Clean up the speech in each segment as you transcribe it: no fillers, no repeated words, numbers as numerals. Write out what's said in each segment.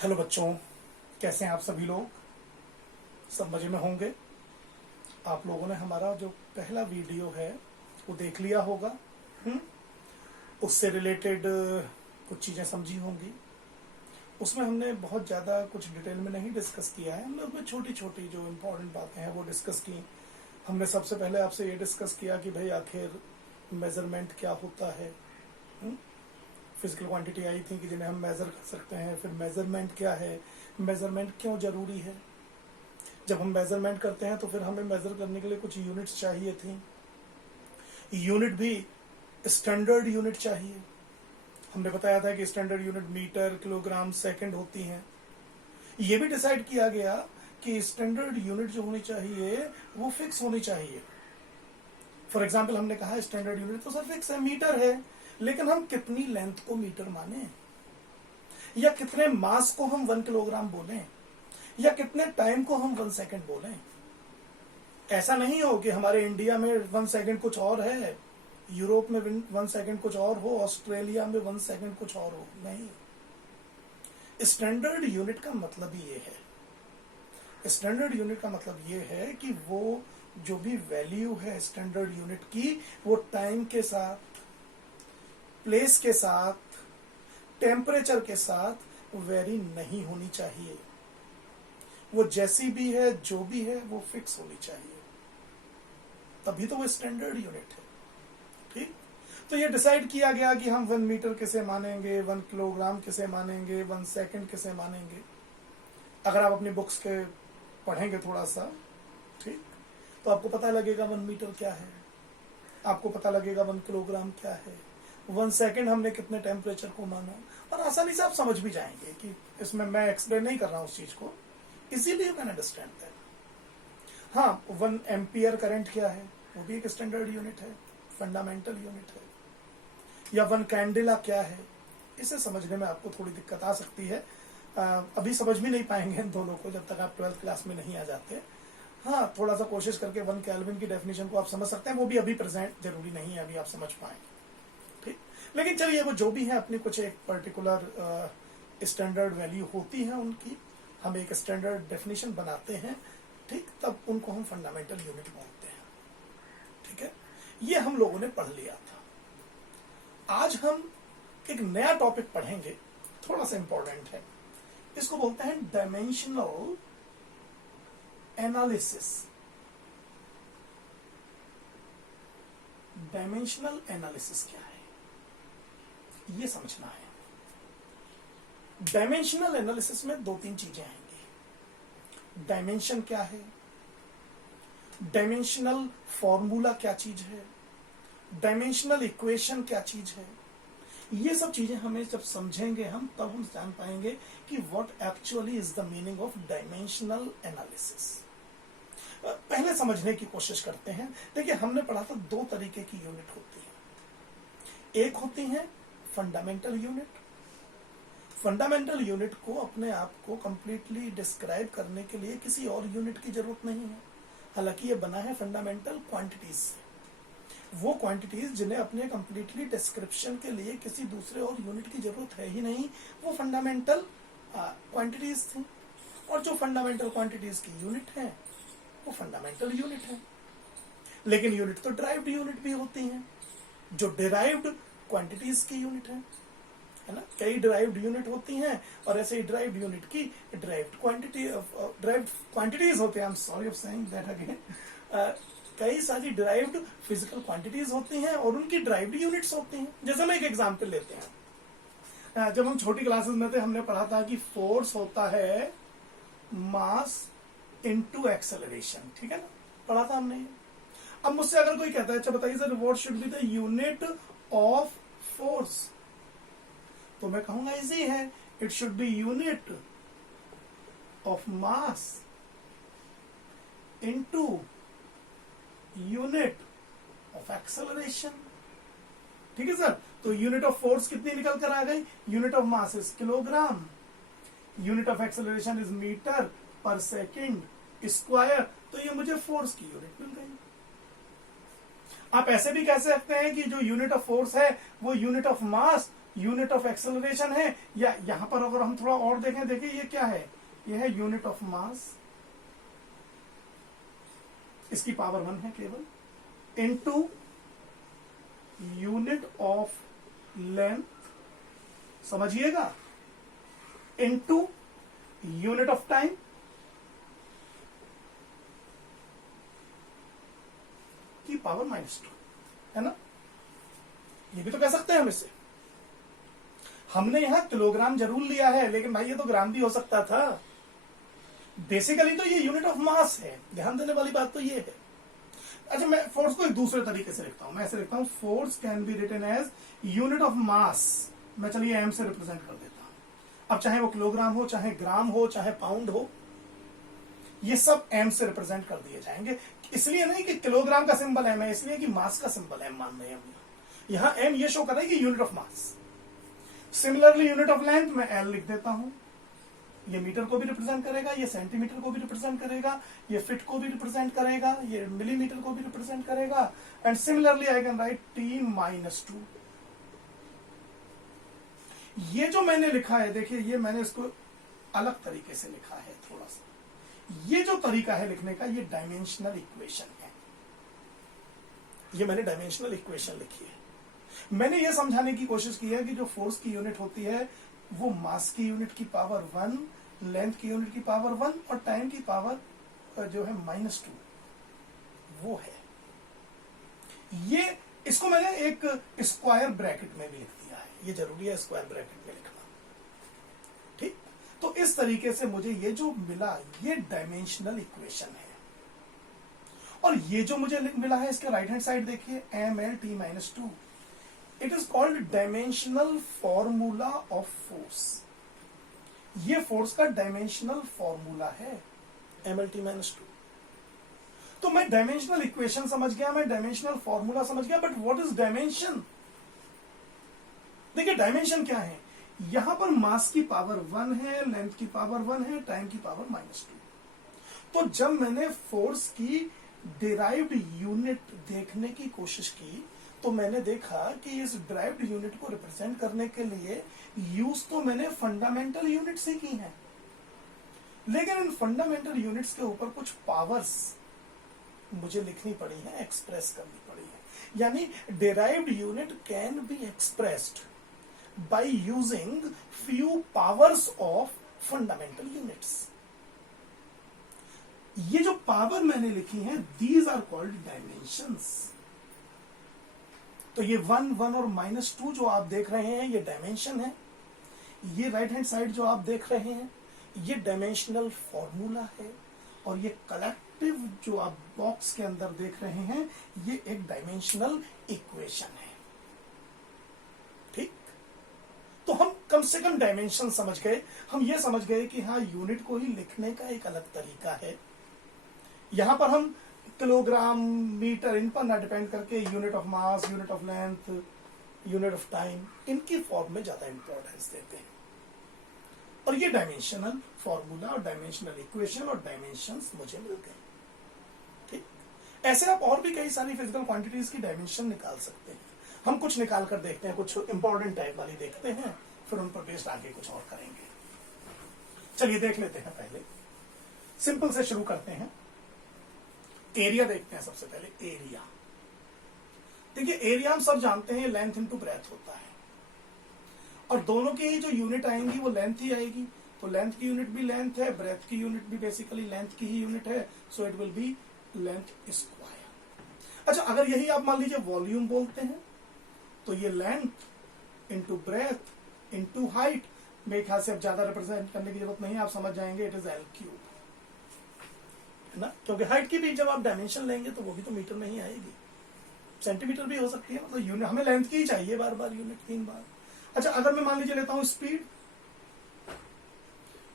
Hello बच्चों, कैसे हैं आप सभी लोग। सब मजे में होंगे। आप लोगों ने हमारा जो पहला वीडियो है वो देख लिया होगा। हम्म उससे रिलेटेड कुछ चीज़ें समझी होंगी। उसमें हमने बहुत ज़्यादा कुछ डिटेल में नहीं डिस्कस किया है। हमने उसमें छोटी छोटी जो इम्पोर्टेंट बातें हैं वो डिस्कस की। हमने सबसे पहले आपसे ये डिस्कस किया कि भाई आखिर मेजरमेंट क्या होता है। फिजिकल क्वांटिटी आई थी कि जिन्हें हम मेज़र कर सकते हैं। फिर मेजरमेंट क्या है, मेजरमेंट क्यों ज़रूरी है। जब हम मेजरमेंट करते हैं तो फिर हमें मेजर करने के लिए कुछ यूनिट्स चाहिए थी। यूनिट भी स्टैंडर्ड यूनिट चाहिए। हमने बताया था कि standard unit metre, kilogram, second होती हैं। ये भी डिसाइड किया गया कि स्टैंडर्ड यूनिट जो होनी चाहिए वो फिक्स होनी चाहिए। फॉर एग्जाम्पल हमने कहा स्टैंडर्ड यूनिट तो सर फिक्स है, मीटर है, लेकिन हम कितनी लेंथ को मीटर माने, या कितने मास को हम 1 किलोग्राम बोलें, या कितने टाइम को हम 1 सेकंड बोलें। ऐसा नहीं हो कि हमारे इंडिया में 1 सेकंड कुछ और है, यूरोप में 1 सेकंड कुछ और हो, ऑस्ट्रेलिया में 1 सेकंड कुछ और हो। नहीं, स्टैंडर्ड यूनिट का मतलब ही ये है। स्टैंडर्ड यूनिट का मतलब ये है कि वो जो भी वैल्यू है स्टैंडर्ड यूनिट की, वो टाइम के साथ, प्लेस के साथ, टेम्परेचर के साथ वेरी नहीं होनी चाहिए। वो जैसी भी है, जो भी है, वो फिक्स होनी चाहिए, तभी तो वो स्टैंडर्ड यूनिट है। ठीक, तो ये डिसाइड किया गया कि हम 1 मीटर किसे मानेंगे, 1 किलोग्राम किसे मानेंगे, 1 सेकंड किसे मानेंगे। अगर आप अपनी बुक्स के पढ़ेंगे थोड़ा सा, ठीक, तो आपको पता लगेगा 1 मीटर क्या है, आपको पता लगेगा 1 किलोग्राम क्या है, 1 सेकंड हमने कितने टेम्परेचर को माना, और आसानी से आप समझ भी जाएंगे कि इसमें मैं एक्सप्लेन नहीं कर रहा हूं उस चीज को, easily you can understand that. हाँ, 1 एम्पियर करंट क्या है, वो भी एक स्टैंडर्ड यूनिट है, फंडामेंटल यूनिट है। या 1 कैंडेला क्या है, इसे समझने में आपको थोड़ी दिक्कत आ सकती है। अभी समझ भी नहीं पाएंगे इन दोनों को जब तक आप 12th क्लास में नहीं आ जाते। हाँ, थोड़ा सा कोशिश करके 1 केल्विन की डेफिनेशन को आप समझ सकते हैं, वो भी अभी प्रेजेंट जरूरी नहीं है अभी आप समझ पाएंगे। ठीक, लेकिन चलिए वो जो भी है, अपनी कुछ एक पर्टिकुलर स्टैंडर्ड वैल्यू होती है उनकी, हम एक स्टैंडर्ड डेफिनेशन बनाते हैं, ठीक, तब उनको हम फंडामेंटल यूनिट बोलते हैं। ठीक है, ये हम लोगों ने पढ़ लिया था। आज हम एक नया टॉपिक पढ़ेंगे, थोड़ा सा इंपॉर्टेंट है। इसको बोलते हैं डायमेंशनल एनालिसिस। डायमेंशनल एनालिसिस क्या है, ये समझना है। डायमेंशनल एनालिसिस में 2-3 चीजें आएंगी। डायमेंशन क्या है, डायमेंशनल फॉर्मूला क्या चीज है, डायमेंशनल इक्वेशन क्या चीज है। ये सब चीजें हमें जब समझेंगे हम, तब हम जान पाएंगे कि what actually is the meaning of dimensional analysis. पहले समझने की कोशिश करते हैं। देखिए, हमने पढ़ा था 2 तरीके की यूनिट होती है। एक होती है फंडामेंटल यूनिट। फंडामेंटल यूनिट को अपने आप को कंप्लीटली डिस्क्राइब करने के लिए किसी और यूनिट की जरूरत नहीं है। हालांकि ये बना है फंडामेंटल क्वांटिटीज से। वो क्वांटिटीज जिन्हें अपने कंप्लीटली डिस्क्रिप्शन के लिए किसी दूसरे और यूनिट की जरूरत है ही नहीं, वो फंडामेंटल क्वांटिटीज थी। और जो फंडामेंटल क्वांटिटीज की यूनिट है वो फंडामेंटल यूनिट है। लेकिन यूनिट तो डिराइव्ड यूनिट भी होती हैं, जो डिराइव्ड क्वांटिटीज की यूनिट है ना। कई डिराइव्ड यूनिट होती हैं, और ऐसे ही डिराइव्ड यूनिट की डिराइव्ड क्वांटिटीज होते हैं। I am sorry of saying that again. कई सारी डिराइव्ड फिजिकल क्वांटिटीज होती हैं और उनकी डिराइव्ड यूनिट्स होती हैं। जैसे हम एक एग्जांपल लेते हैं। जब हम छोटी क्लासेस में थे, हमने पढ़ा था कि फोर्स होता है मास इनटू एक्सेलरेशन, ठीक है ना, पढ़ा था हमने। अब मुझसे अगर कोई कहता है, अच्छा बताइए sir, what should be the unit of force, तो मैं कहूंगा इजी है, it should be unit of mass into unit of acceleration. ठीक है सर, तो यूनिट ऑफ फोर्स कितनी निकल कर आ गई, unit of mass is kilogram, unit of acceleration is metre per second square, तो ये मुझे फोर्स की यूनिट मिल गई। आप ऐसे भी कह सकते हैं कि जो यूनिट ऑफ फोर्स है वो unit of mass unit of acceleration है, या यहां पर अगर हम थोड़ा और देखें, देखिए ये क्या है, ये है यूनिट ऑफ मास, इसकी पावर 1 है केवल, इनटू यूनिट ऑफ लेंथ, समझिएगा, इनटू यूनिट ऑफ टाइम, की पावर -2, है ना। ये भी तो कह सकते हैं हम इससे। हमने यहां किलोग्राम जरूर लिया है, लेकिन भाई ये तो ग्राम भी हो सकता था। बेसिकली तो ये यूनिट ऑफ मास है, ध्यान देने वाली बात तो ये है। अच्छा, मैं फोर्स को एक दूसरे तरीके से लिखता हूं, मैं ऐसे लिखता हूं, force can be written as unit of mass, मैं चलिए एम से रिप्रेजेंट कर देता हूं। अब चाहे वो किलोग्राम हो, चाहे ग्राम हो, चाहे पाउंड हो, ये सब एम से रिप्रेजेंट कर दिए जाएंगे। इसलिए नहीं कि किलोग्राम का सिंबल एम है, इसलिए कि मास का सिंबल एम मान रहे हैं हम। यहां एम ये शो कर रहा है कि unit of mass. Similarly unit of length मैं एल लिख देता हूं, ये मीटर को भी रिप्रेजेंट करेगा, ये सेंटीमीटर को भी रिप्रेजेंट करेगा, ये फीट को भी रिप्रेजेंट करेगा, ये मिलीमीटर को भी रिप्रेजेंट करेगा, and similarly I can write T-2। ये जो मैंने लिखा है, देखिए ये मैंने इसको अलग तरीके से लिखा है थोड़ा सा। ये जो तरीका है लिखने का, ये डायमेंशनल इक्वेशन है, ये मैंने डायमेंशनल इक्वेशन लिखी है। मैंने ये समझाने की कोशिश की है कि जो फोर्स की यूनिट होती है वो मास की यूनिट की पावर 1, लेंथ की यूनिट की पावर 1 और टाइम की पावर जो है -2, वो है ये। इसको मैंने एक स्क्वायर ब्रैकेट में भी लिख दिया है, ये जरूरी है स्क्वायर ब्रैकेट में लिखना, ठीक। तो इस तरीके से मुझे ये जो मिला, ये डायमेंशनल इक्वेशन है। और ये जो मुझे मिला है, इसके राइट हैंड साइड देखिए, MLT-2, it is called dimensional formula of force. ये फोर्स का डायमेंशनल फॉर्मूला है, MLT-2। तो मैं डायमेंशनल इक्वेशन समझ गया, मैं डायमेंशनल फॉर्मूला समझ गया, बट व्हाट इज डायमेंशन? देखिए डायमेंशन क्या है, यहां पर मास की पावर 1 है, लेंथ की पावर 1 है, टाइम की पावर -2। तो जब मैंने फोर्स की डिराइव्ड यूनिट देखने की कोशिश की, तो मैंने देखा कि इस डिराइव्ड यूनिट को रिप्रेजेंट करने के लिए यूज तो मैंने फंडामेंटल यूनिट से की है, लेकिन इन फंडामेंटल यूनिट्स के ऊपर कुछ पावर्स मुझे लिखनी पड़ी है, एक्सप्रेस करनी पड़ी है। यानी derived unit can be expressed by using few powers of fundamental units। ये जो पावर मैंने लिखी हैं, these are called dimensions। तो ये 1, 1 और -2 जो आप देख रहे हैं, ये डायमेंशन है। ये राइट हैंड साइड जो आप देख रहे हैं, ये डायमेंशनल फॉर्मूला है। और ये कलेक्टिव जो आप बॉक्स के अंदर देख रहे हैं, ये एक डायमेंशनल इक्वेशन है, ठीक। तो हम कम से कम डायमेंशन समझ गए, हम ये समझ गए कि हाँ, यूनिट को ही लिखने का एक अलग तरीका है। यहां पर हम किलोग्राम, मीटर, इन पर ना डिपेंड करके unit of mass, unit of length, unit of time, इनकी फॉर्म में ज्यादा इंपॉर्टेंस देते हैं। और ये डायमेंशनल फॉर्मूला और डायमेंशनल इक्वेशन और डायमेंशंस मुझे मिल गए, ठीक। ऐसे आप और भी कई सारी फिजिकल क्वांटिटीज की डायमेंशन निकाल सकते हैं। हम कुछ निकाल कर देखते हैं, कुछ इंपॉर्टेंट टाइप वाली देखते हैं, फिर उन पर बेस्ड आगे कुछ और करेंगे। चलिए देख लेते हैं, पहले सिंपल से शुरू करते हैं। एरिया देखते हैं सबसे पहले। एरिया देखिए, एरिया हम सब जानते हैं लेंथ इनटू ब्रेथ होता है, और दोनों की जो यूनिट आएंगी वो लेंथ ही आएगी। तो लेंथ की यूनिट भी लेंथ है, ब्रेथ की यूनिट भी बेसिकली लेंथ की ही यूनिट है, सो it will B length square. अच्छा, अगर यही आप मान लीजिए वॉल्यूम बोलते हैं, तो ये length into breadth into height, मेरे ख्याल से अब ज्यादा रिप्रेजेंट करने की जरूरत नहीं है, आप समझ जाएंगे, इट इज L3, है ना। क्योंकि हाइट की भी जब आप डायमेंशन लेंगे तो वो भी तो मीटर में ही आएगी, सेंटीमीटर भी हो सकती है। मतलब यूनिट हमें लेंथ की ही चाहिए, बार बार यूनिट 3 बार। अच्छा, अगर मैं मान लीजिए लेता हूं स्पीड,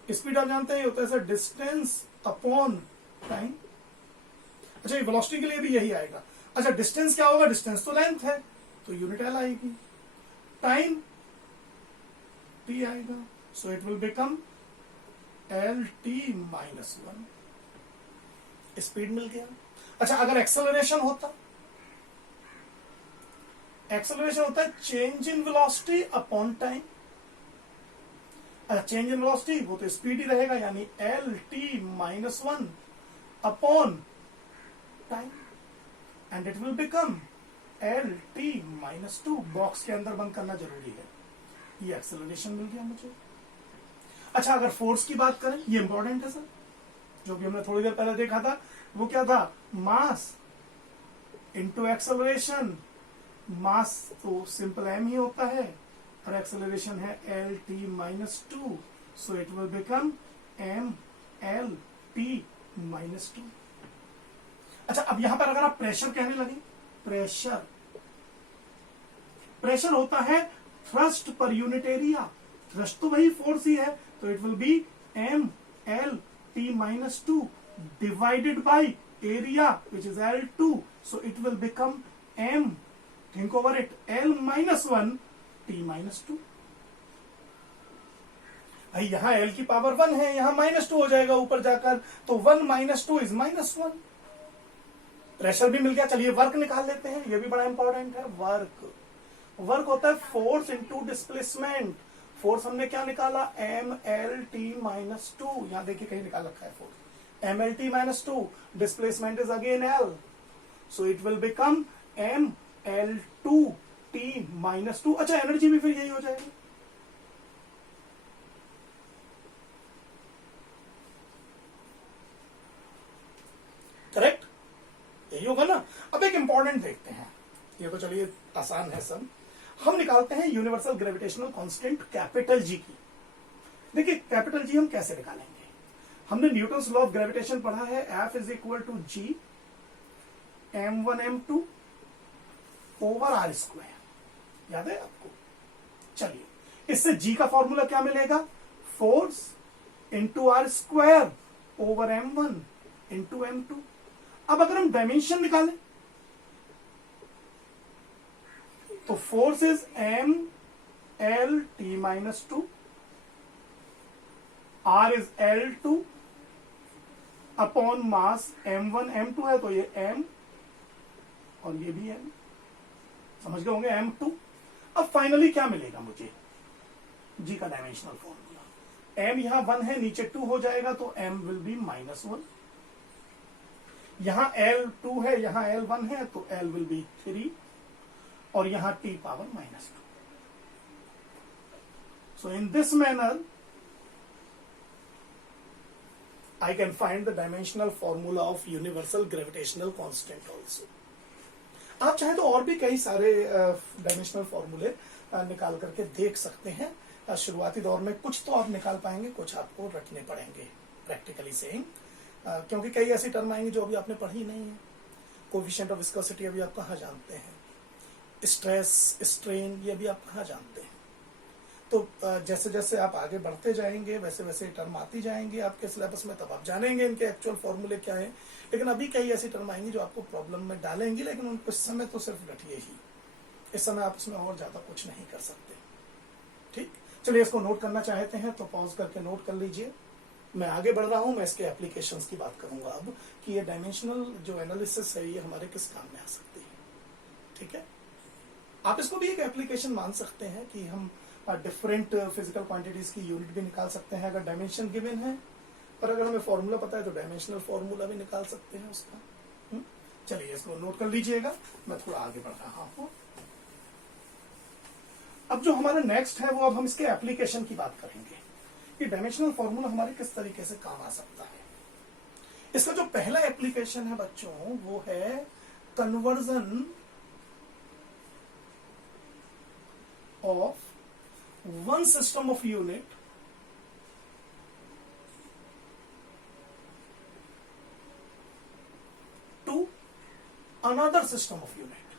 स्पीड आप जानते हैं होता है सर डिस्टेंस अपॉन टाइम। अच्छा, ये वेलोसिटी के लिए भी यही आएगा। अच्छा, डिस्टेंस क्या होगा, डिस्टेंस तो लेंथ है, तो यूनिट L आएगी, टाइम T आएगा, so it will become LT-1। Speed मिल गया। अच्छा, अगर एक्सेलरेशन होता, एक्सेलरेशन होता है change in velocity upon time. अच्छा, चेंज इन वेलोसिटी वो तो स्पीड ही रहेगा, यानी L T minus one upon time, and it will become L T minus two. Box के अंदर बंद करना जरूरी है। ये एक्सेलरेशन मिल गया मुझे। अच्छा, अगर फोर्स की बात करें, ये इंपॉर्टेंट है सर, जो भी हमने थोड़ी देर पहले देखा था वो क्या था, मास इंटू एक्सेलरेशन। मास तो सिंपल एम ही होता है और एक्सेलरेशन है L T minus two, so it will become M L T minus two. अच्छा, अब यहां पर अगर आप प्रेशर कहने लगे, प्रेशर प्रेशर होता है thrust per unit area. Thrust तो वही फोर्स ही है, तो it will be M L T minus two divided by area which is L two, so it will become M, think over it, L minus one T minus two. भाई यहां L की power one है, यहां minus two हो जाएगा ऊपर जाकर, तो one minus two is minus one. Pressure भी मिल गया। चलिए वर्क निकाल लेते हैं, ये भी बड़ा इंपॉर्टेंट है। वर्क होता है फोर्स इंटू डिस्प्लेसमेंट। फोर्स हमने क्या निकाला, M L T minus two, यहां देखिए कहीं निकाल रखा है force, M L T minus two, displacement is again L, so it will become M L two T minus two. अच्छा, एनर्जी भी फिर यही हो जाएगी। करेक्ट, यही होगा ना। अब एक इंपॉर्टेंट देखते हैं, ये तो चलिए आसान है सब। हम निकालते हैं universal gravitational constant capital G की। देखिए कैपिटल जी हम कैसे निकालेंगे, हमने न्यूटन्स लॉ ऑफ ग्रेविटेशन पढ़ा है, F is equal to G M one M two over R square, याद है आपको। चलिए इससे जी का फॉर्मूला क्या मिलेगा, force into R square over M one into M two. अब अगर हम डायमेंशन निकालें तो force is M L T minus two, R is L two upon mass M one M two है, तो ये एम और ये भी एम, समझ गए होंगे, एम टू। अब फाइनली क्या मिलेगा मुझे, जी का डायमेंशनल फॉर्मूला, एम यहां वन है, नीचे टू हो जाएगा, तो M will be minus one. यहां एल टू है, यहां एल वन है, तो एल विल बी थ्री, और यहां T power minus two. So in this manner I can find the dimensional formula of universal gravitational constant also. आप चाहे तो और भी कई सारे डायमेंशनल फॉर्मूले निकाल करके देख सकते हैं। शुरुआती दौर में कुछ तो आप निकाल पाएंगे, कुछ आपको रटने पड़ेंगे प्रैक्टिकली सेइंग, क्योंकि कई ऐसी टर्म आएंगी जो अभी आपने पढ़ी नहीं है। कोफिशिएंट ऑफ विस्कोसिटी अभी आप कहाँ जानते हैं, स्ट्रेस स्ट्रेन ये भी आप कहाँ जानते हैं। तो जैसे जैसे आप आगे बढ़ते जाएंगे वैसे वैसे टर्म आती जाएंगे आपके सिलेबस में, तब आप जानेंगे इनके एक्चुअल फॉर्मूले क्या है। लेकिन अभी कई ऐसी टर्म आएंगी जो आपको प्रॉब्लम में डालेंगी, लेकिन उनको इस समय तो सिर्फ रटिए ही, इस समय आप इसमें और ज्यादा कुछ नहीं कर सकते। ठीक, चलिए इसको नोट करना चाहते हैं तो पॉज करके नोट कर लीजिए। मैं आगे बढ़ रहा हूं, मैं इसके एप्लीकेशंस की बात करूंगा अब, कि ये डायमेंशनल जो एनालिसिस है ये हमारे किस काम में आ सकती है। ठीक है, आप इसको भी एक एप्लीकेशन मान सकते हैं कि हम डिफरेंट फिजिकल क्वांटिटीज की यूनिट भी निकाल सकते हैं अगर डायमेंशन गिवन है, पर अगर हमें फॉर्मूला पता है तो डायमेंशनल फॉर्मूला भी निकाल सकते हैं उसका। चलिए इसको नोट कर लीजिएगा, मैं थोड़ा आगे बढ़ रहा हूं। अब जो हमारा नेक्स्ट है वो अब हम इसके एप्लीकेशन की बात करेंगे कि डायमेंशनल फॉर्मूला हमारे किस तरीके से काम आ सकता है। इसका जो पहला एप्लीकेशन है बच्चों वो है conversion of one system of unit to another system of unit।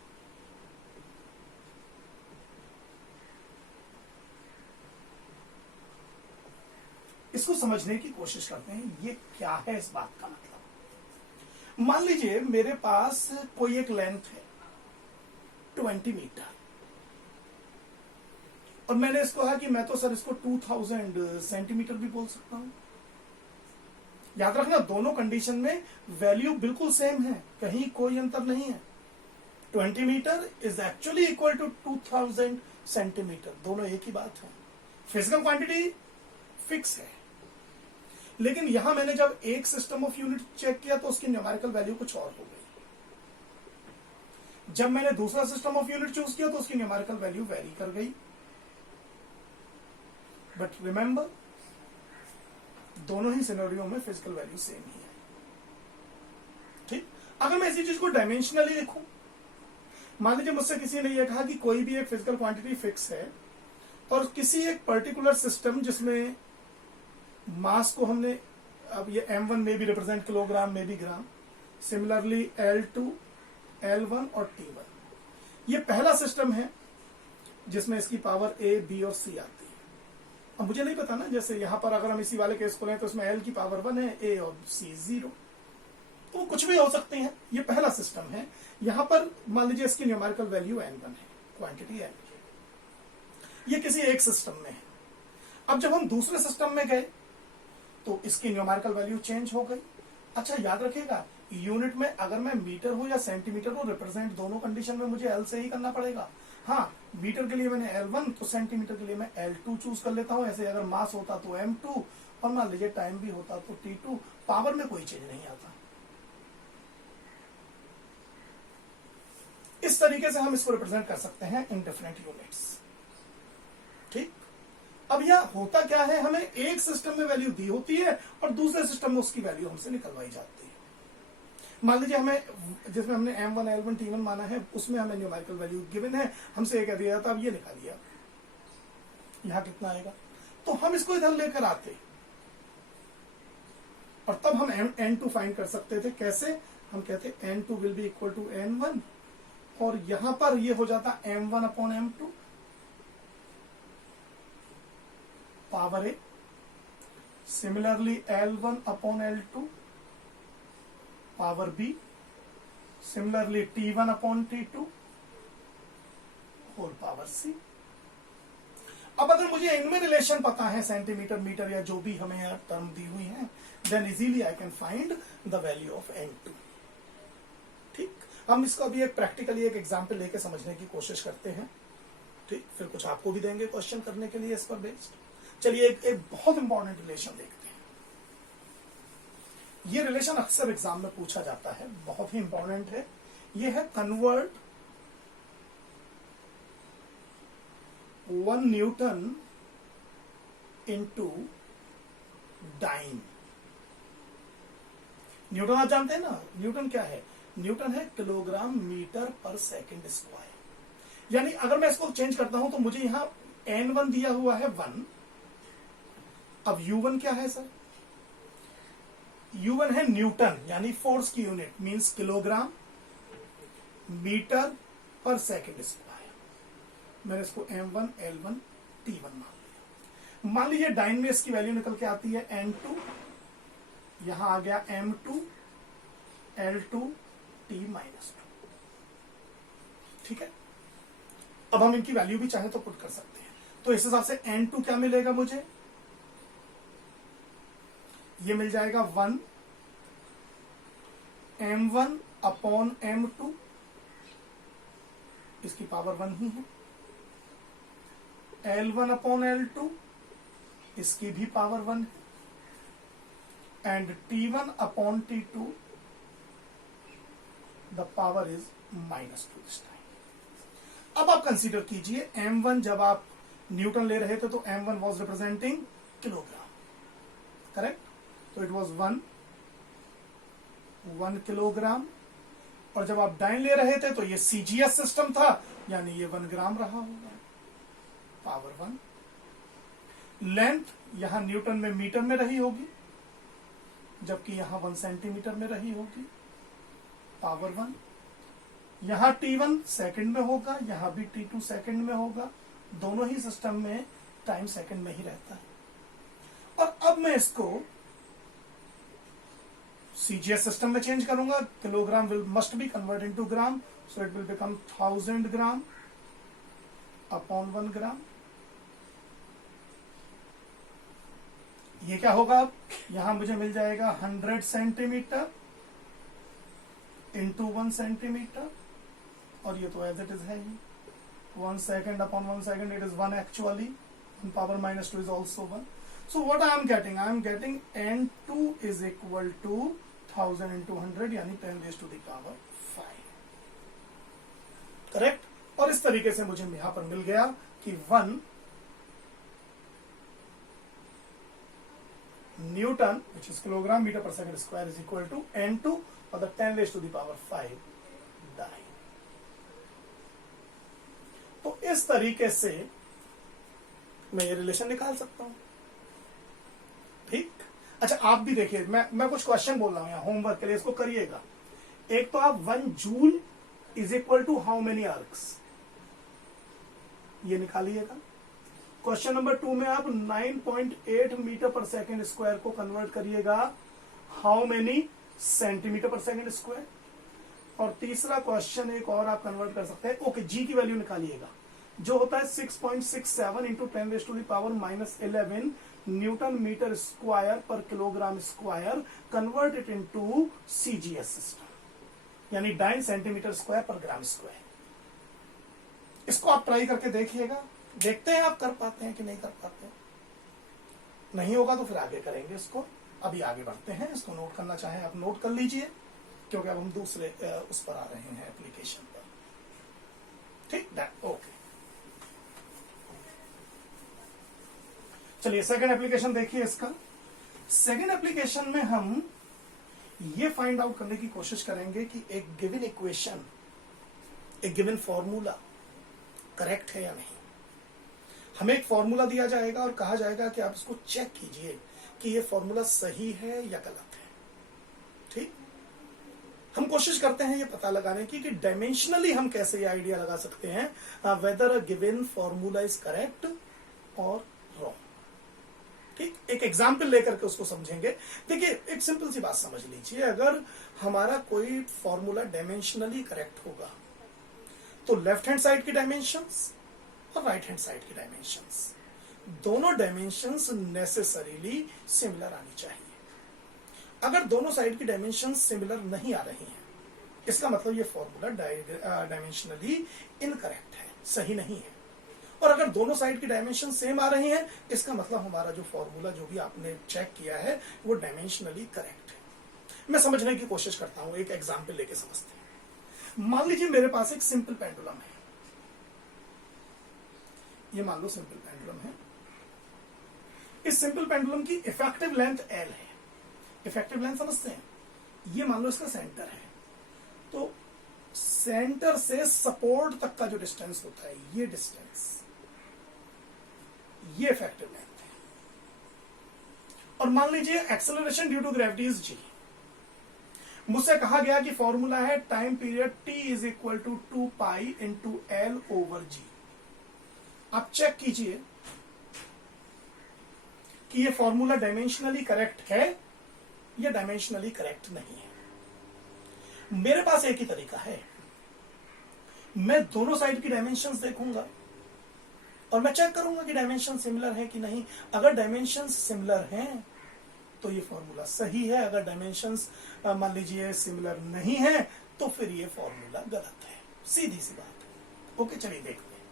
इसको समझने की कोशिश करते हैं, ये क्या है इस बात का मतलब। मान लीजिए मेरे पास कोई एक लेंथ है 20 मीटर, और मैंने इसको कहा कि मैं तो सर इसको 2000 सेंटीमीटर भी बोल सकता हूं। याद रखना दोनों कंडीशन में वैल्यू बिल्कुल सेम है, कहीं कोई अंतर नहीं है। 20 metre is actually equal to 2000 centimetre, दोनों एक ही बात है। फिजिकल क्वांटिटी फिक्स है, लेकिन यहां मैंने जब एक सिस्टम ऑफ यूनिट चेक किया तो उसकी न्यूमेरिकल वैल्यू कुछ और हो गई। जब मैंने दूसरा सिस्टम ऑफ यूनिट चूज किया तो उसकी न्यूमेरिकल वैल्यू वेरी कर गई। बट रिमेंबर, दोनों ही सिनेरियो में फिजिकल वैल्यू सेम ही है। ठीक, अगर मैं इसी चीज को डायमेंशनली लिखूं, मान लीजिए मुझसे किसी ने यह कहा कि कोई भी एक फिजिकल क्वांटिटी फिक्स है और किसी एक पर्टिकुलर सिस्टम जिसमें मास को हमने, अब ये m1 में भी रिप्रेजेंट किलोग्राम में भी ग्राम, सिमिलरली L2, L1 और T1, ये पहला सिस्टम है जिसमें इसकी पावर A, B और C आती है। अब मुझे नहीं पता ना, जैसे यहां पर अगर हम इसी वाले केस को लें तो इसमें L की पावर 1 है, A और C 0, तो कुछ भी हो सकते हैं। ये पहला सिस्टम है, यहां पर मान लीजिए इसकी न्यूमेरिकल वैल्यू N1 है, क्वांटिटी N, ये किसी एक सिस्टम में है। अब जब हम दूसरे सिस्टम में गए तो इसकी न्यूमेरिकल वैल्यू चेंज हो गई। अच्छा याद रखिएगा, यूनिट में अगर मैं मीटर हो या सेंटीमीटर हो, रिप्रेजेंट दोनों कंडीशन में मुझे L से ही करना पड़ेगा। हाँ, मीटर के लिए मैंने L1 तो सेंटीमीटर के लिए मैं L2 चूज कर लेता हूं। ऐसे अगर मास होता तो M2 और मान लीजिए टाइम भी होता तो T2, पावर में कोई चेंज नहीं आता। इस तरीके से हम इसको रिप्रेजेंट कर सकते हैं इन डिफरेंट यूनिट्स। ठीक, अब यह होता क्या है, हमें एक सिस्टम में वैल्यू दी होती है और दूसरे सिस्टम में उसकी वैल्यू हमसे निकलवाई जाती है। मान लीजिए हमें, जिसमें हमने M1, L1, T1 माना है, उसमें हमें न्यूमेरिकल वैल्यू गिवन है, हमसे ये कह दिया जाता है अब ये निकालिए, यहां कितना आएगा, तो हम इसको इधर लेकर आते और तब हम N2 फाइंड कर सकते थे। कैसे? हम कहते N2 will be equal to N1 और यहां पर ये हो जाता M1 upon M2 power A, similarly L1 upon L2 power B, similarly T1 upon T2 whole power C। अब अगर मुझे इनमें रिलेशन पता है, सेंटीमीटर, मीटर या जो भी हमें यहाँ टर्म दी हुई है, then easily I can find the value of N2। ठीक, हम इसको अभी एक प्रैक्टिकली एक एग्जाम्पल लेके समझने की कोशिश करते हैं। ठीक, फिर कुछ आपको भी देंगे क्वेश्चन करने के लिए इस पर बेस्ड। चलिए एक बहुत इंपॉर्टेंट रिलेशन देखते हैं। ये रिलेशन अक्सर एग्जाम में पूछा जाता है, बहुत ही इंपॉर्टेंट है। ये है convert 1 newton into dyne. Newton आप जानते हैं ना, न्यूटन क्या है? न्यूटन है kilogram metre per second square. यानी अगर मैं इसको चेंज करता हूं तो मुझे यहां N1 दिया हुआ है 1। अब U1 क्या है सर? U1 है न्यूटन, यानी फोर्स की unit, means kilogram metre per second square. मैंने इसको M1, L1, T1 मान लिया। मान लीजिए डाइन में इसकी वैल्यू निकल के आती है N2, यहां आ गया M2, L2, T-2। ठीक है, अब हम इनकी वैल्यू भी चाहे तो पुट कर सकते हैं। तो इस हिसाब से N2 क्या मिलेगा मुझे? ये मिल जाएगा 1 M1 अपॉन M2, इसकी पावर 1 ही है। L1 अपॉन L2, इसकी भी पावर 1 है। And T1 upon T2, the power is -2 this time. अब आप कंसीडर कीजिए, M1 जब आप न्यूटन ले रहे थे तो M1 was representing kilogram, correct? तो इट वॉज 1 किलोग्राम। और जब आप डाइन ले रहे थे तो ये CGS सिस्टम था, यानी ये 1 ग्राम रहा होगा, पावर 1। लेंथ यहां न्यूटन में मीटर में रही होगी, जबकि यहां 1 सेंटीमीटर में रही होगी, पावर 1। यहां T1 सेकंड में होगा, यहां भी T2 सेकंड में होगा, दोनों ही सिस्टम में टाइम सेकंड में ही रहता है। और अब मैं इसको CGS सिस्टम में चेंज करूंगा। Kilogram will must be convert into gram, so it will become 1000 gram upon 1 ग्राम। ये क्या होगा? अब यहां मुझे मिल जाएगा 100 सेंटीमीटर इंटू 1 सेंटीमीटर, और ये तो एज इट इज है ही 1 second upon 1 second, it is 1 actually. 1 power minus 2 is also 1. So what I am getting? I am getting n2 is equal to 1000 into 100 यानी 10 raised to the power 5. Correct? और इस तरीके से मुझे यहां पर मिल गया कि 1 Newton which is kilogram meter per second square is equal to n2 और the 10 raised to the power 5 dyne. तो इस तरीके से मैं ये रिलेशन निकाल सकता हूं. ठीक. अच्छा आप भी देखिए, मैं कुछ क्वेश्चन बोल रहा हूं यहां होमवर्क के लिए, इसको करिएगा. एक तो आप 1 joule is equal to how many ergs, ये निकालिएगा. क्वेश्चन नंबर 2 में आप 9.8 मीटर पर सेकेंड स्क्वायर को कन्वर्ट करिएगा हाउ मेनी सेंटीमीटर पर सेकेंड स्क्वायर. और तीसरा क्वेश्चन एक और आप कन्वर्ट कर सकते हैं. ओके, जी की वैल्यू निकालिएगा जो होता है 6.67 into 10 raise to the power -11 newton metre square पर kilogram square. Convert it into CGS system यानी 9 सेंटीमीटर स्क्वायर पर ग्राम स्क्वायर. इसको आप ट्राई करके देखिएगा, देखते हैं आप कर पाते हैं कि नहीं कर पाते. नहीं होगा तो फिर आगे करेंगे इसको. अभी आगे बढ़ते हैं. इसको नोट करना चाहें आप नोट कर लीजिए क्योंकि अब हम दूसरे उस पर आ रहे हैं एप्लीकेशन पर. ठीक, दैट ओके. चलिए सेकंड एप्लीकेशन देखिए. इसका सेकंड एप्लीकेशन में हम ये फाइंड आउट करने की कोशिश करेंगे कि एक गिवन इक्वेशन, एक गिवन फॉर्मूला करेक्ट है या नहीं. हमें एक फॉर्मूला दिया जाएगा और कहा जाएगा कि आप इसको चेक कीजिए कि ये फॉर्मूला सही है या गलत है. ठीक. हम कोशिश करते हैं ये पता लगाने की कि डायमेंशनली हम कैसे ये आइडिया लगा सकते हैं weather a given formula is correct और रॉन्ग. ठीक. एक एग्जाम्पल लेकर के उसको समझेंगे. देखिए एक सिंपल सी बात समझ लीजिए, अगर हमारा कोई फॉर्मूला डायमेंशनली करेक्ट होगा तो लेफ्ट हैंड साइड की डायमेंशंस और राइट हैंड साइड की डायमेंशंस, दोनों डायमेंशंस नेसेसरीली सिमिलर आनी चाहिए. अगर दोनों साइड की डायमेंशंस सिमिलर नहीं आ रही हैं, इसका मतलब ये फॉर्मूला डायमेंशनली इनकरेक्ट है, सही नहीं है. और अगर दोनों साइड की डायमेंशन सेम आ रही हैं, इसका मतलब हमारा जो फॉर्मूला जो भी आपने चेक किया है वो डायमेंशनली करेक्ट है. मैं समझने की कोशिश करता हूं, एक एग्जाम्पल लेके समझते हैं. मान लीजिए मेरे पास एक सिंपल पेंडुलम है. ये मान लो सिंपल पेंडुलम है. इस सिंपल पेंडुलम की इफेक्टिव लेंथ एल है. इफेक्टिव लेंथ समझते हैं. ये मान लो इसका सेंटर है. तो सेंटर से सपोर्ट तक का जो डिस्टेंस होता है, ये डिस्टेंस, ये इफेक्टिव लेंथ है. और मान लीजिए acceleration due to gravity is G. मुझसे कहा गया कि फॉर्मूला है time period T is equal to 2 pi into L over G. आप चेक कीजिए कि ये फॉर्मूला डायमेंशनली करेक्ट है या डायमेंशनली करेक्ट नहीं है. मेरे पास एक ही तरीका है. मैं दोनों साइड की डायमेंशंस देखूंगा और मैं चेक करूंगा कि डायमेंशन सिमिलर है कि नहीं. अगर डायमेंशंस सिमिलर हैं तो ये फॉर्मूला सही है. अगर डायमेंशंस मान लीजिए सिमिलर नहीं है तो फिर ये फॉर्मूला गलत है. सीधी सी बात है. ओके, चलिए देखते हैं.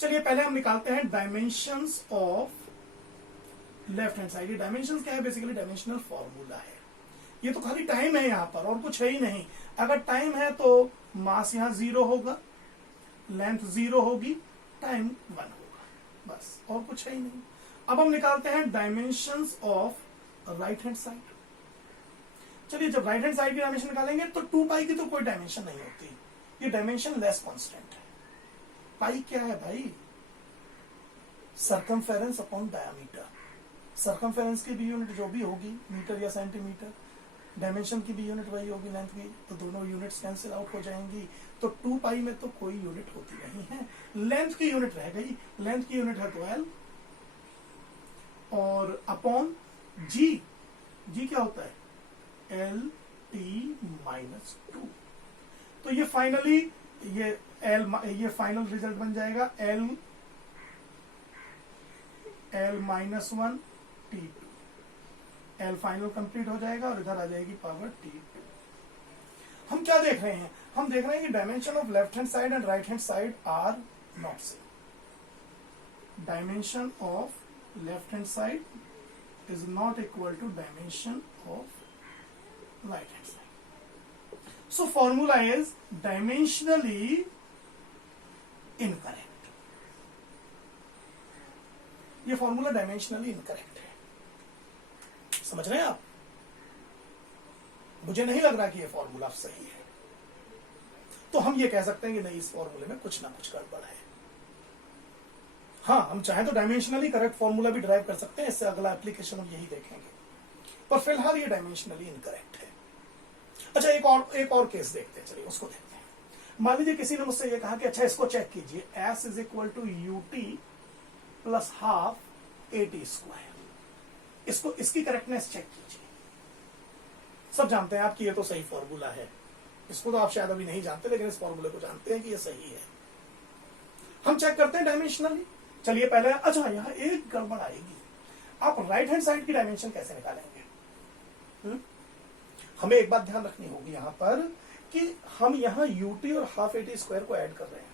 चलिए पहले हम निकालते हैं dimensions of left hand side. Dimensions क्या है? बेसिकली डायमेंशनल फॉर्मूला है. ये तो खाली टाइम है यहां पर और कुछ है ही नहीं. अगर टाइम है तो मास यहां 0 होगा, लेंथ 0 होगी, टाइम 1 होगा, बस और कुछ है ही नहीं. अब हम निकालते हैं dimensions of right hand side. चलिए जब राइट हैंड साइड की डायमेंशन निकालेंगे तो 2 पाई की तो कोई डायमेंशन नहीं होती. ये डायमेंशन लेस कांस्टेंट है. पाई क्या है भाई? Circumference upon diameter. सरकमफेरेंस की भी यूनिट जो भी होगी, मीटर या सेंटीमीटर, डायमेंशन की भी यूनिट वही होगी, लेंथ की. तो दोनों यूनिट्स कैंसिल आउट हो जाएंगी. तो 2 पाई में तो कोई यूनिट होती नहीं है. लेंथ की यूनिट रह गई. लेंथ की यूनिट है तो एल और अपॉन जी. जी क्या होता है? L T minus 2. तो ये फाइनली ये फाइनल रिजल्ट बन जाएगा L minus 1 T2. L final complete हो जाएगा और इधर आ जाएगी पावर T2. हम क्या देख रहे हैं, हम देख रहे हैं कि dimension of left hand side and right hand side are not same. Dimension of left hand side is not equal to dimension of right hand side. So formula is dimensionally incorrect. ये formula dimensionally incorrect है। समझ रहे हैं आप? मुझे नहीं लग रहा कि ये फॉर्मूला सही है, तो हम ये कह सकते हैं कि नहीं, इस फॉर्मूले में कुछ ना कुछ गड़बड़ है। हाँ, हम चाहें तो डायमेंशनली करेक्ट फॉर्मूला भी ड्राइव कर सकते हैं, इससे अगला एप्लीकेशन हम यही देखेंगे, पर फिलहाल ये डायमेंशनली इनकरेक्ट है। अच्छा, एक और केस देखते हैं, चलिए उसको देखते हैं। मान लीजिए किसी ने मुझसे ये कहा कि अच्छा इसको चेक कीजिए, s is equal to ut plus half at square, इसको इसकी करेक्टनेस चेक कीजिए। सब जानते हैं आप कि ये तो सही फॉर्मूला है, इसको तो आप शायद अभी नहीं जानते, लेकिन इस फॉर्मूले को जानते हैं कि ये सही है। हम चेक करते हैं डायमेंशनली। चलिए पहले, अच्छा यहां एक गड़बड़ आएगी, आप राइट हैंड साइड की डायमेंशन कैसे निकालेंगे? हमें एक बात ध्यान रखनी होगी यहां पर कि हम यहां ut और हाफ at स्क्वायर को ऐड कर रहे हैं,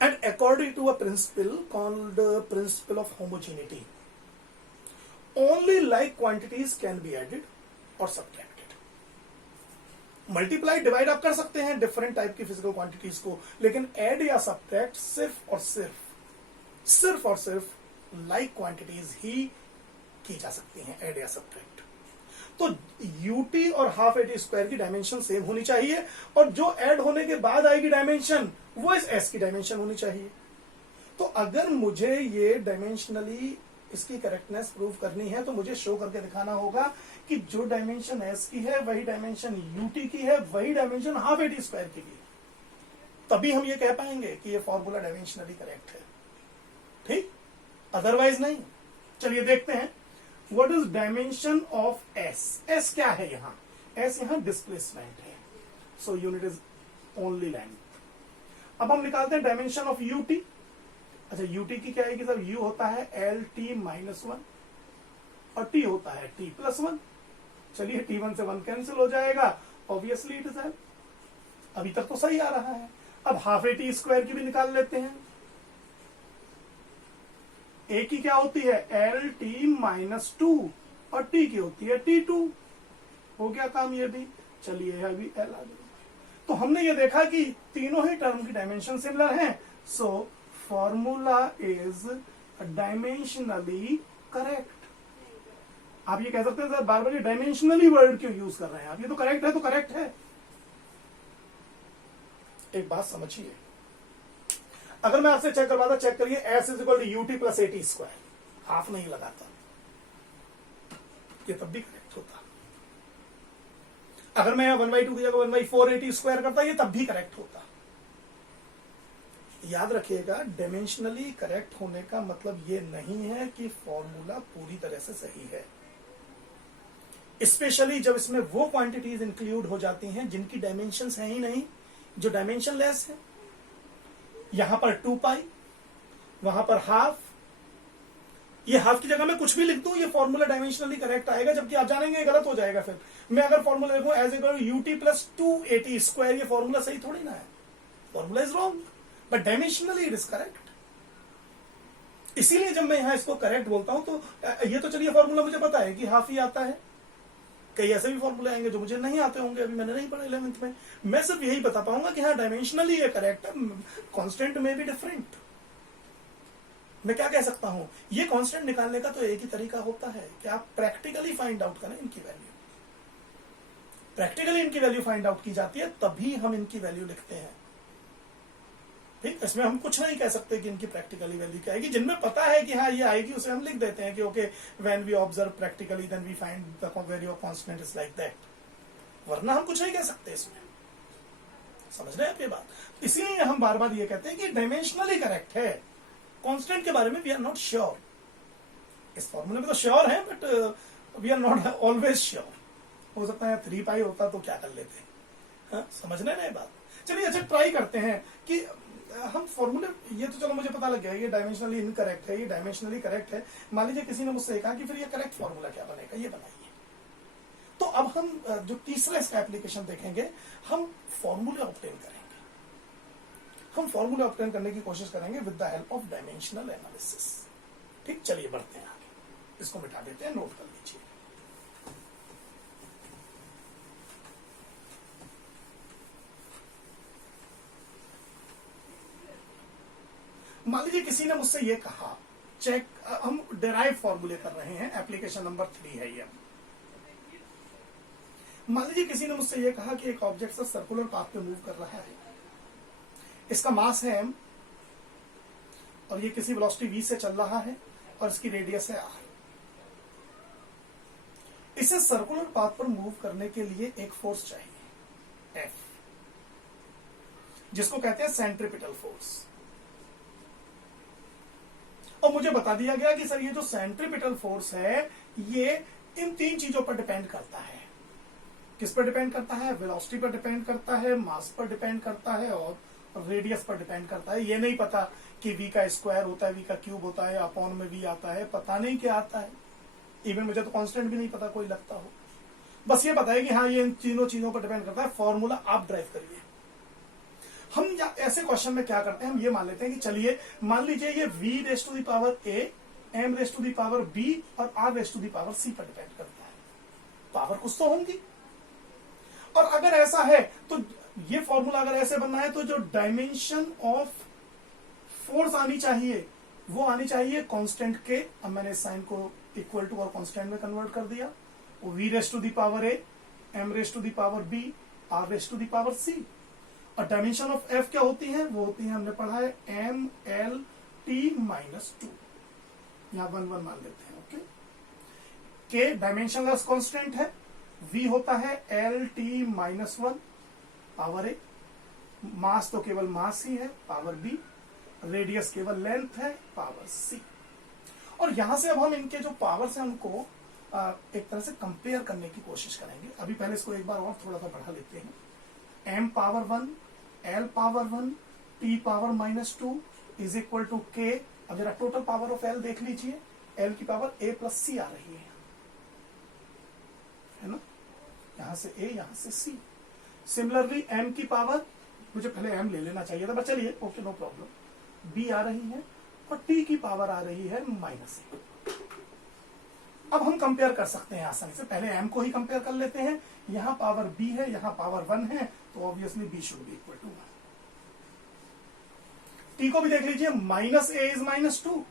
and according to a principle called principle of homogeneity, only like quantities can be added or subtracted. Multiply divide आप कर सकते हैं डिफरेंट टाइप की फिजिकल क्वांटिटीज को, लेकिन ऐड या सब्ट्रैक्ट सिर्फ और सिर्फ लाइक क्वांटिटीज ही की जा सकती हैं, ऐड या सब्ट्रैक्ट। तो ut और हाफ at स्क्वायर की डायमेंशन सेम होनी चाहिए, और जो ऐड होने के बाद आएगी डायमेंशन वो इस s की डायमेंशन होनी चाहिए। तो अगर मुझे ये डायमेंशनली इसकी करेक्टनेस प्रूव करनी है, तो मुझे शो करके दिखाना होगा कि जो डायमेंशन s की है वही डायमेंशन ut की है, वही डायमेंशन हाफ at स्क्वायर की भी, तभी हम ये कह पाएंगे कि ये फॉर्मूला डायमेंशनली करेक्ट है। ठीक, अदरवाइज नहीं। चलिए देखते हैं what is dimension of s। s क्या है यहां? s यहां डिस्प्लेसमेंट है, so unit is only length. अब हम निकालते हैं डायमेंशन ऑफ ut। अच्छा, ut की क्या आएगी सर? u होता है lt माइनस 1 और t होता है t प्लस 1। चलिए t1 से 1 कैंसिल हो जाएगा, ऑब्वियसली इट इज है। अभी तक तो सही आ रहा है। अब हाफ at स्क्वायर की भी निकाल लेते हैं। a की क्या होती है? lt माइनस 2 और t की होती है t2। हो गया काम ये भी। चलिए अभी l आ गया। तो हमने ये देखा कि तीनों ही टर्म की डायमेंशन सिमिलर हैं, सो फॉर्मूला इज डायमेंशनली करेक्ट। आप ये कह सकते हैं सर बार बार ये डायमेंशनली वर्ड क्यों यूज कर रहे हैं आप? ये तो करेक्ट है, तो करेक्ट है। एक बात समझिए, अगर मैं आपसे चेक करवाता, चेक करिए, s is equal to ut plus at square, half नहीं लगाता, ये तब भी करेक्ट होता। अगर मैं 1/2 की जगह 1/4 at स्क्वायर करता, ये तब भी करेक्ट होता। याद रखिएगा, डायमेंशनली करेक्ट होने का मतलब ये नहीं है कि फॉर्मूला पूरी तरह से सही है, स्पेशली जब इसमें वो क्वांटिटीज इंक्लूड हो जाती हैं जिनकी डायमेंशंस हैं ही नहीं, जो डायमेंशन लेस है। यहां पर 2 पाई, वहां पर हाफ, ये हाफ की जगह मैं कुछ भी लिख दूं, ये फॉर्मूला डायमेंशनली करेक्ट आएगा, जबकि आप जानेंगे गलत हो जाएगा। फिर मैं अगर फॉर्मूला देखूं s equal ut plus 2at square, ये फॉर्मूला सही थोड़ी ना है, formula is wrong, but dimensionally it is correct. इसीलिए जब मैं यहां इसको करेक्ट बोलता हूं, तो ये तो चलिए फॉर्मूला मुझे पता है कि हाफ ही आता है, कई ऐसे भी फॉर्मूले आएंगे जो मुझे नहीं आते होंगे, अभी मैंने नहीं पढ़ा 11th में। मैं सिर्फ यही बता पाऊंगा कि हाँ डायमेंशनली ये करेक्ट है, कांस्टेंट में भी डिफरेंट। मैं क्या कह सकता हूं, ये कांस्टेंट निकालने का तो एक ही तरीका होता है कि आप प्रैक्टिकली फाइंड आउट करें इनकी वैल्यू। प्रैक्टिकली इनकी वैल्यू फाइंड आउट की जाती है, तभी हम इनकी वैल्यू लिखते हैं। ठीक, इसमें हम कुछ नहीं कह सकते कि इनकी प्रैक्टिकली वैल्यू क्या आएगी। जिनमें पता है कि हाँ ये आएगी, उसे हम लिख देते हैं कि okay when we observe practically then we find the value of constant is like that, वरना हम कुछ नहीं कह सकते इसमें। समझ रहे हैं आप ये बात? इसीलिए हम बार बार ये कहते हैं कि डायमेंशनली करेक्ट है। कांस्टेंट के बारे में वी आर नॉट श्योर, इस फॉर्मूले में तो श्योर है, but we are not always sure. हो सकता है 3 पाई होता तो क्या कर लेते। हाँ, समझ रहे हैं ये बात? चलिए अच्छा ट्राई करते हैं कि हम फॉर्मूले, ये तो चलो मुझे पता लग गया ये डायमेंशनली इनकरेक्ट है, ये डायमेंशनली करेक्ट है। मान लीजिए किसी ने मुझसे कहा कि फिर ये करेक्ट फॉर्मूला क्या बनेगा, ये बनाइए। तो अब हम जो तीसरा इसका एप्लीकेशन देखेंगे, हम फॉर्मूले ऑब्टेन करेंगे। हम फॉर्मूले ऑब्टेन करने की कोशिश करेंगे with the help of dimensional analysis. ठीक, चलिए बढ़ते हैं आगे, इसको मिटा देते हैं, नोट कर लीजिए। मान लीजिए किसी ने मुझसे ये कहा, चेक, हम डेराइव फॉर्मूले कर रहे हैं, एप्लीकेशन नंबर 3 है ये। मान लीजिए किसी ने मुझसे ये कहा कि एक ऑब्जेक्ट से सर्कुलर पाथ पे मूव कर रहा है, इसका मास है m और ये किसी वेलोसिटी v से चल रहा है और इसकी रेडियस है r। इसे सर्कुलर पाथ पर मूव करने के लिए एक फोर्स चाहिए F, जिसको कहते हैं सेंट्रीपिटल फोर्स। और मुझे बता दिया गया कि सर ये जो सेंट्रीपिटल फोर्स है ये इन 3 चीजों पर डिपेंड करता है। किस पर डिपेंड करता है? वेलोसिटी पर डिपेंड करता है, मास पर डिपेंड करता है और रेडियस पर डिपेंड करता है। ये नहीं पता कि v का स्क्वायर होता है, v का क्यूब होता है, अपॉन में v आता है, पता नहीं क्या आता है। इवन मुझे तो कांस्टेंट भी नहीं पता कोई लगता हो, बस ये पता है कि हाँ ये इन तीनों चीजों पर डिपेंड करता है। फॉर्मूला आप ड्राइव करिए। हम ऐसे क्वेश्चन में क्या करते हैं, हम ये मान लेते हैं कि चलिए मान लीजिए ये v raise to the power a, m raise to the power b और r raise to the power c पर डिपेंड करता है। पावर कुछ तो होंगी, और अगर ऐसा है तो ये फॉर्मूला अगर ऐसे बनना है तो जो डायमेंशन ऑफ फोर्स आनी चाहिए वो आनी चाहिए कांस्टेंट के। अब मैंने साइन को इक्वल टू और कांस्टेंट में कन्वर्ट कर दिया। वो v raise to the power a, m raise to the power b, r raise to the power c। और डायमेंशन ऑफ f क्या होती है? वो होती है, हमने पढ़ा है m l t माइनस 2। यहां 1 1 मान लेते हैं। ओके, के डायमेंशनलेस कांस्टेंट है, v होता है एल टी माइनस 1 पावर ए, मास तो केवल मास ही है पावर बी, रेडियस केवल लेंथ है पावर सी। और यहां से अब हम इनके जो पावर्स हैं उनको एक तरह से कंपेयर करने की कोशिश करेंगे। अभी पहले इसको एक बार और थोड़ा सा बढ़ा लेते हैं। m power 1, l power 1, t power minus 2 is equal to k। अब जरा टोटल पावर ऑफ l देख लीजिए, l की पावर a प्लस c आ रही है ना, यहां से a यहां से c। सिमिलरली m की पावर, मुझे पहले m ले लेना चाहिए था पर चलिए ओके नो प्रॉब्लम, b आ रही है और t की पावर आ रही है माइनस a। अब हम कंपेयर कर सकते हैं आसानी से, पहले m को ही कंपेयर कर लेते हैं। यहां पावर b है, यहां पावर 1 है, तो obviously b should be equal to 1। t को भी देख लीजिए, minus a is minus 2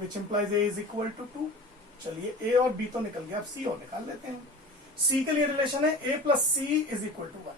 which implies a is equal to 2। चलिए a और b तो निकल गया, अब c और निकाल लेते हैं। c के लिए रिलेशन है a plus c is equal to 1।